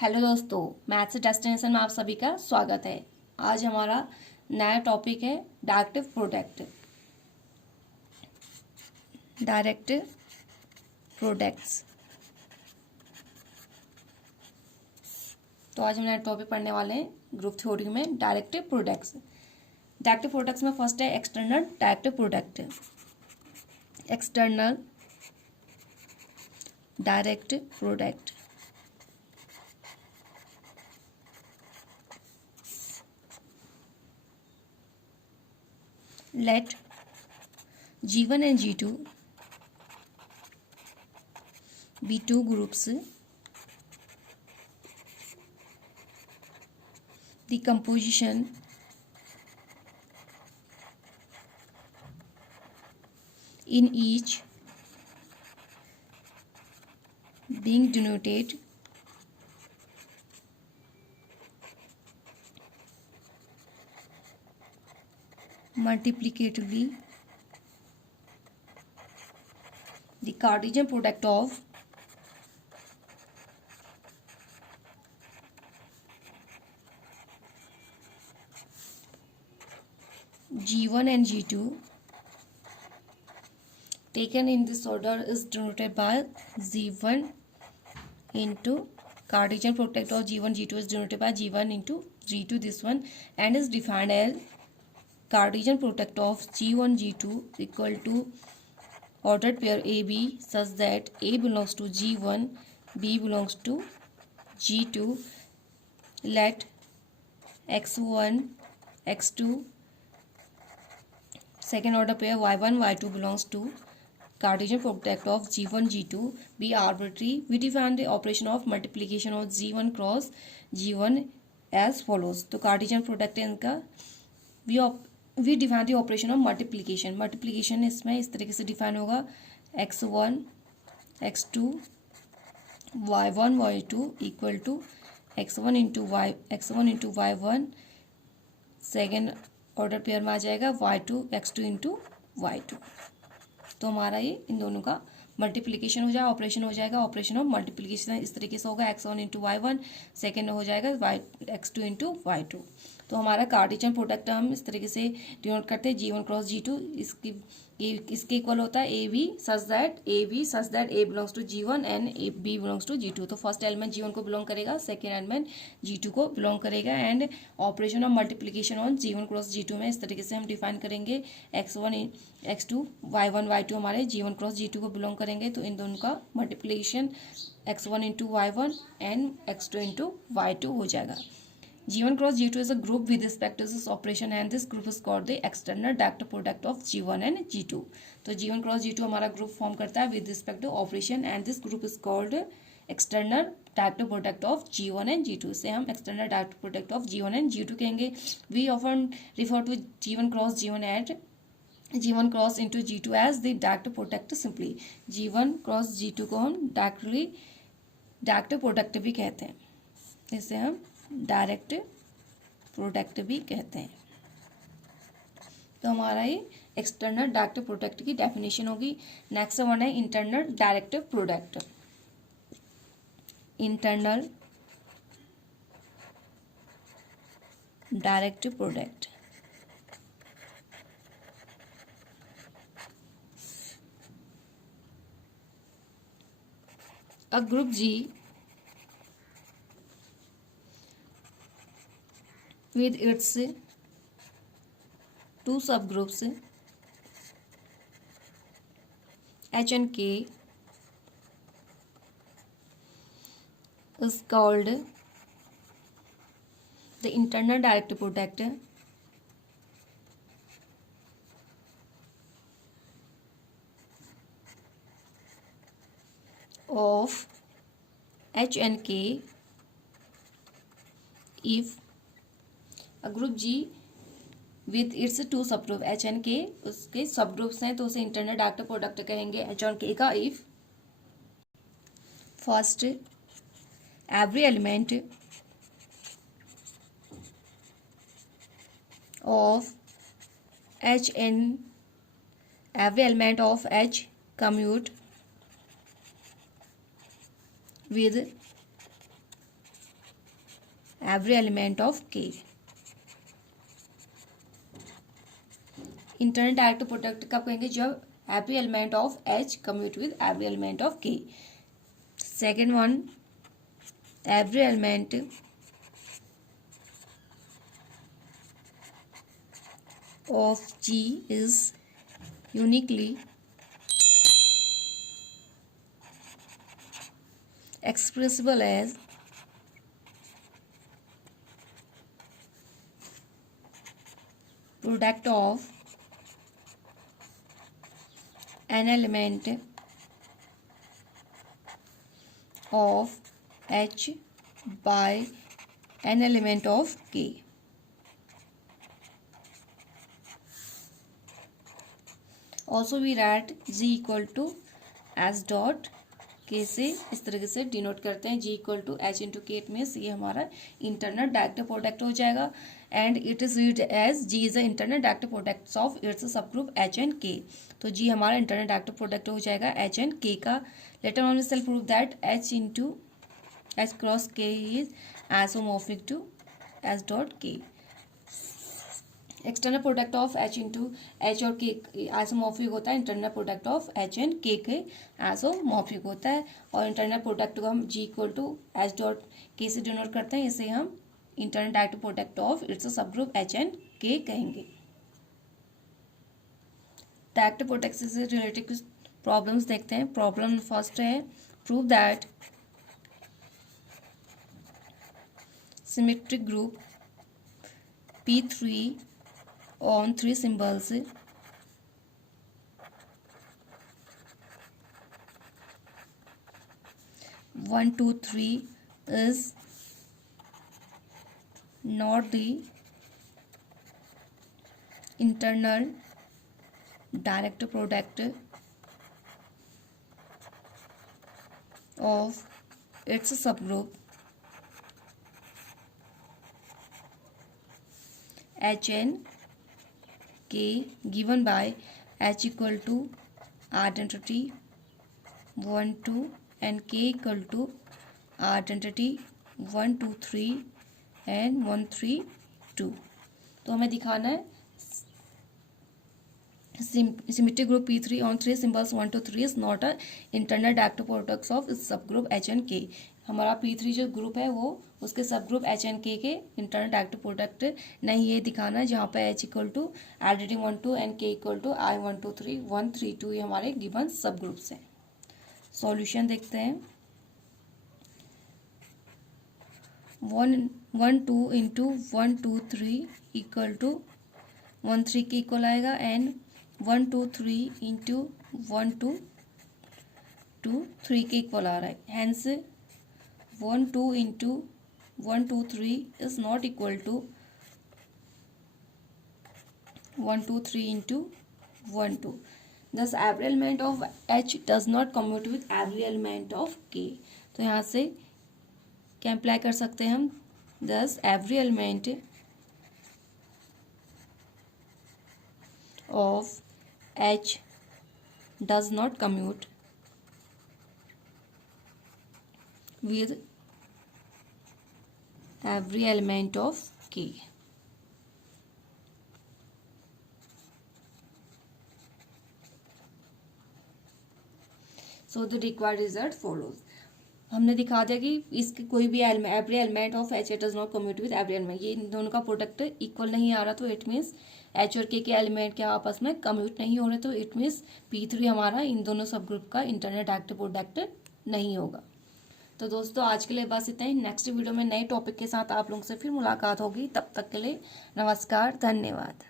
Hello दोस्तों, maths destination में आप सभी का स्वागत है। आज हमारा नया टॉपिक है डायरेक्ट प्रोडक्ट। Direct products. तो आज हम नया टॉपिक पढ़ने वाले हैं ग्रुप थ्योरी में डायरेक्ट प्रोडक्ट्स। डायरेक्ट प्रोडक्ट्स में फर्स्ट है external direct product. External direct product let G1 and G2 be two groups. The composition in each being denoted multiplicatively. The Cartesian product of G1 and G2 taken in this order is denoted by Z1 into Cartesian product of G1 G2 is denoted by G1 into G2, this one, and is defined as Cartesian product of G1 G2 equal to ordered pair AB such that A belongs to G1, B belongs to G2. Let X1 X2 second order pair Y1 Y2 belongs to Cartesian product of G1 G2 be arbitrary. We define the operation of multiplication of G1 cross G1 as follows. तो Cartesian product है इनका। We define the operation of multiplication. Multiplication इसमें इस तरीके से define होगा x1 x2 y1 y2 equal to x1 into y1 second order pair में आ जाएगा y2 x2 इंटू y2। तो हमारा ये इन दोनों का मल्टीप्लीकेशन हो जाएगा, ऑपरेशन हो जाएगा। ऑपरेशन ऑफ मल्टीप्लीकेशन इस तरीके से होगा x1 इंटू y1 सेकेंड हो जाएगा x2 इंटू y2। तो हमारा कार्टेशियन प्रोडक्ट हम इस तरीके से डिनोट करते हैं G1 क्रॉस G2। इसके इक्वल होता है A B such that A belongs to G1 and A B belongs to G2। तो फर्स्ट एलिमेंट G1 को बिलोंग करेगा, सेकेंड एलिमेंट G2 को बिलोंग करेगा। And operation of multiplication on G1 cross G2 में इस तरीके से हम डिफाइन करेंगे x1 x2 y1 y2 हमारे G1 क्रॉस G2 को बिलोंग करेंगे। तो इन दोनों का multiplication x1 into y1 and x2 into y2 हो जाएगा। G1 cross G2 is a group with respect to this operation and this group is called the external direct product of G1 and G2। तो G1 cross G2 हमारा group form करता है with respect to operation and this group is called external direct product of G1 and G2। से हम external direct product of G1 and G2 कहेंगे। We often refer to G1 cross G1 at G1 cross into G2 as the direct product simply। G1 cross G2 को हम direct product भी कहते हैं, इसे हम डायरेक्ट प्रोडक्ट भी कहते हैं। तो हमारा ये एक्सटर्नल डायरेक्ट प्रोडक्ट की डेफिनेशन होगी। नेक्स्ट वन है internal direct product. Internal direct product a group G with its two subgroups H and K is called the internal direct product of H and K if group G with its two sub group H and K, उसके sub groups हैं तो उसे internal direct product कहेंगे H और K का। If first every element of H and every element of H commute with every element of K. Internal direct product कब कहेंगे? जब every element of H commute with every element of K. Second one, every element of G is uniquely expressible as product of an element of H by an element of K. Also we write G equal to S dot K से इस तरीके से denote करते हैं, G equal to H into K means ये हमारा internal direct product हो जाएगा and it is read as G is the internal direct product of its सब ग्रुप H एंड K। तो G हमारा इंटरनल डायरेक्ट प्रोडक्ट हो जाएगा H and K का। Later on shall prove that H into H cross K is isomorphic to S dot K। External product of H into H और K isomorphic होता है, internal product of H and के isomorphic होता है। और internal product को हम जी equal to H dot के से डिनोट करते हैं, इसे हम internal direct product of its सब ग्रुप एच एंड के कहेंगे। डायरेक्ट प्रोडक्ट से रिलेटेड कुछ प्रॉब्लम्स देखते हैं। प्रॉब्लम फर्स्ट है, prove that symmetric group P3 on three symbols 1, 2, 3 is not the internal direct product of its subgroup H and K given by H equal to identity 1, 2 and K equal to identity 1, 2, 3 and 1, 3, 2। तो हमें दिखाना है symmetric group P3 on three symbols 1, 2, 3 is not a internal direct products of subgroup H and K। हमारा P3 जो group है वो उसके सब ग्रुप H एंड K के इंटरनल डायरेक्ट प्रोडक्ट नहीं, ये दिखाना है जहाँ पे H equal to identity 1, 2 and K equal to I 1, 2, 3 1, 3, 2 ये हमारे गिवन सब ग्रुप्स हैं। सॉल्यूशन देखते हैं। 1, 2 इंटू 1, 2, 3 इक्वल टू 1, 3 के इक्वल आएगा एंड 1, 2, 3 इंटू 1, 2, 2 3 के इक्वल आ रहा है। Hence 1, 2 into 1, 2, 3 is not equal to 1, 2, 3 into 1, 2। Thus every element of H does not commute with every element of K। तो यहाँ से क्या अप्लाई कर सकते हैं हम? Thus every element of H does not commute with every element of K। So the required result follows। हमने दिखा दिया कि इसके कोई भी every element of H does not commute with every element, ये इन दोनों का प्रोडक्ट इक्वल नहीं आ रहा, तो इट मीन्स एच और के एलिमेंट के आपस में कम्यूट नहीं हो रहे, तो इट मीन्स P3 हमारा इन दोनों सब ग्रुप का इंटरनल डायरेक्ट प्रोडक्ट नहीं होगा। तो दोस्तों आज के लिए बस इतना ही। नेक्स्ट वीडियो में नए टॉपिक के साथ आप लोगों से फिर मुलाकात होगी। तब तक के लिए नमस्कार, धन्यवाद।